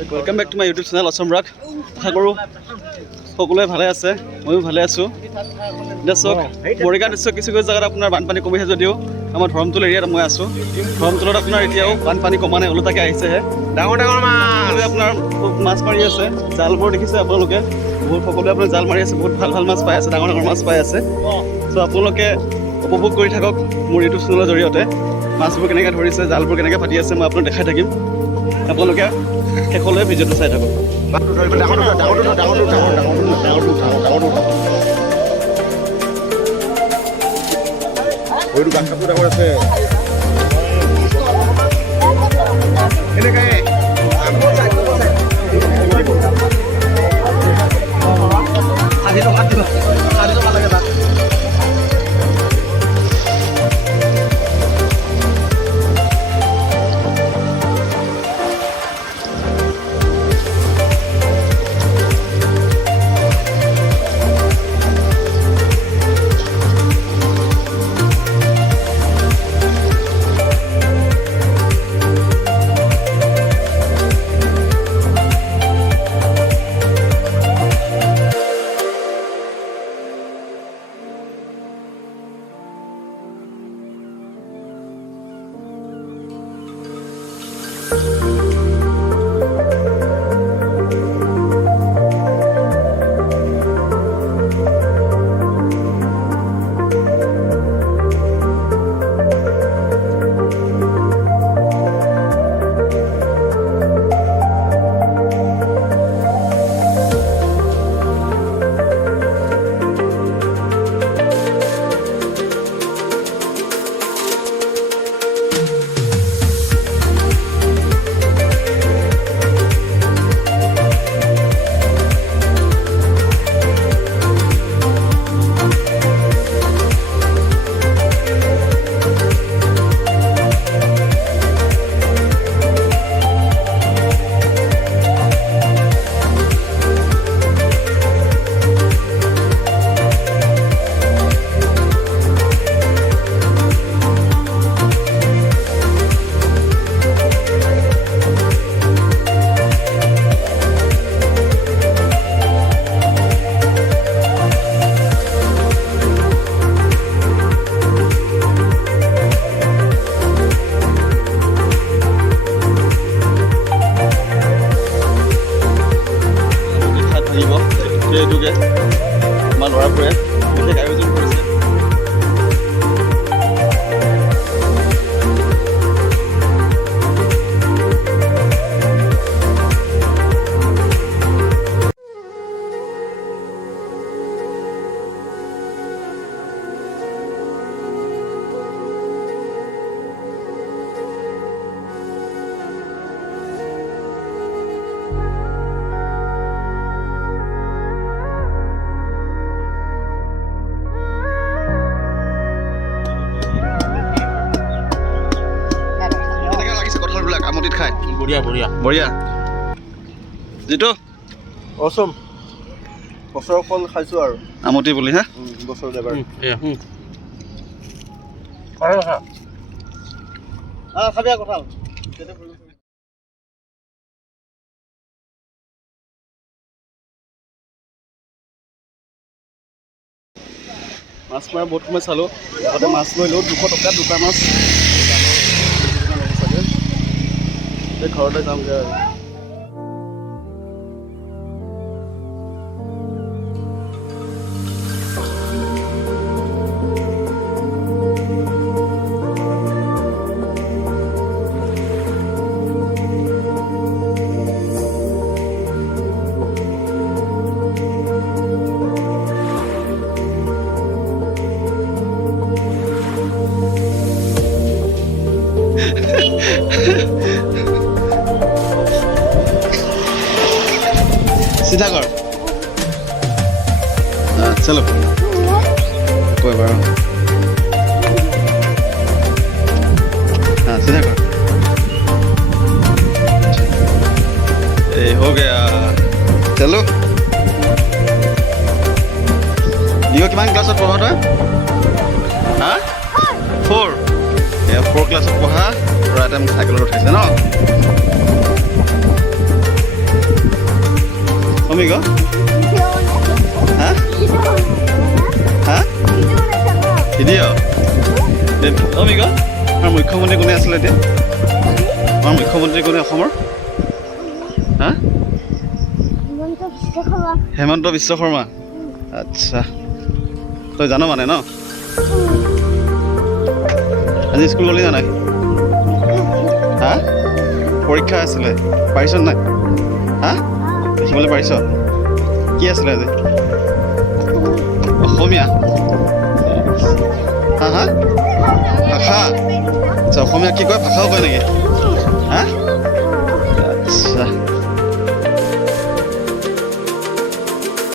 Welcome back to my YouTube channel Assam Raag आशा करूँ সকলোৱে ভালে আছে ময়ো ভালে আছোঁ এতিয়া চাওক মৰিগাঁও নিশ্চয় কিছু কিছু জেগাত আপোনাৰ বানপানী কমিছে যদিও আমাৰ ধৰমতল এৰিয়াত মই আছোঁ ধৰমতলত আপোনাৰ এতিয়াও বানপানী কমা নাই ওলোটাকৈ আহিছেহে ডাঙৰ ডাঙৰ মাছ আপোনাৰ মাছ মাৰি আছে জালবোৰ দেখিছে আপোনালোকে বহুত সকলোৱে আপোনাৰ জাল মাৰি আছে বহুত ভাল ভাল মাছ পাই আছে ডাঙৰ ডাঙৰ মাছ পাই আছে চ' আপোনালোকে উপভোগ কৰি থাকক মোৰ ইউটিউব চেনেলৰ জৰিয়তে মাছবোৰ কেনেকৈ ধৰিছে জালবোৰ কেনেকৈ ফাটি আছে মই আপোনাক দেখাই থাকিম আপোনালোকে শেষলৈ ভিডিঅ'টো চাই থাকক আমাৰ ল'ৰাবোৰে বিশেষ আয়োজন কৰিছে আমটিত খাই বঢ়িয়া বঢ়িয়া বঢ়িয়া যিটো অসম বছৰৰ ফল খাইছোঁ আৰু আমটি বুলি হা বছৰ এবাৰ খাবি কঁঠাল মাছ মাৰা বহুত সময় চালোঁ আগতে মাছ লৈ লওঁ 200 টকা দুটা মাছ ঘৰতে যামগৈ আৰু सीधा कर चलो कोई बात हाँ सीधा कर ये हो गया चलो নিয় কিমান ক্লাছত পঢ়া তই? হা 4 এয়া 4 ক্লাছত পঢ়া ল'ৰা এটা মোক চাইকেলত উঠাইছে ন অমিগ হা হা ভিডিঅ' অমিগ আমাৰ মুখ্যমন্ত্ৰী কোনে আছিলে এতিয়া আমাৰ মুখ্যমন্ত্ৰী কোনে অসমৰ হা হেমন্ত বিশ্ব শৰ্মা আচ্ছা তই জানো মানে ন আজি স্কুল গ'লি না নাই হা পৰীক্ষা আছিলে পাৰিছ নাই হা লিখিবলৈ পাৰিছ কি আছিলে আজি অসমীয়া হা হা ভাষা আচ্ছা অসমীয়া কি কয় ভাষাও কয় নেকি হা আচ্ছা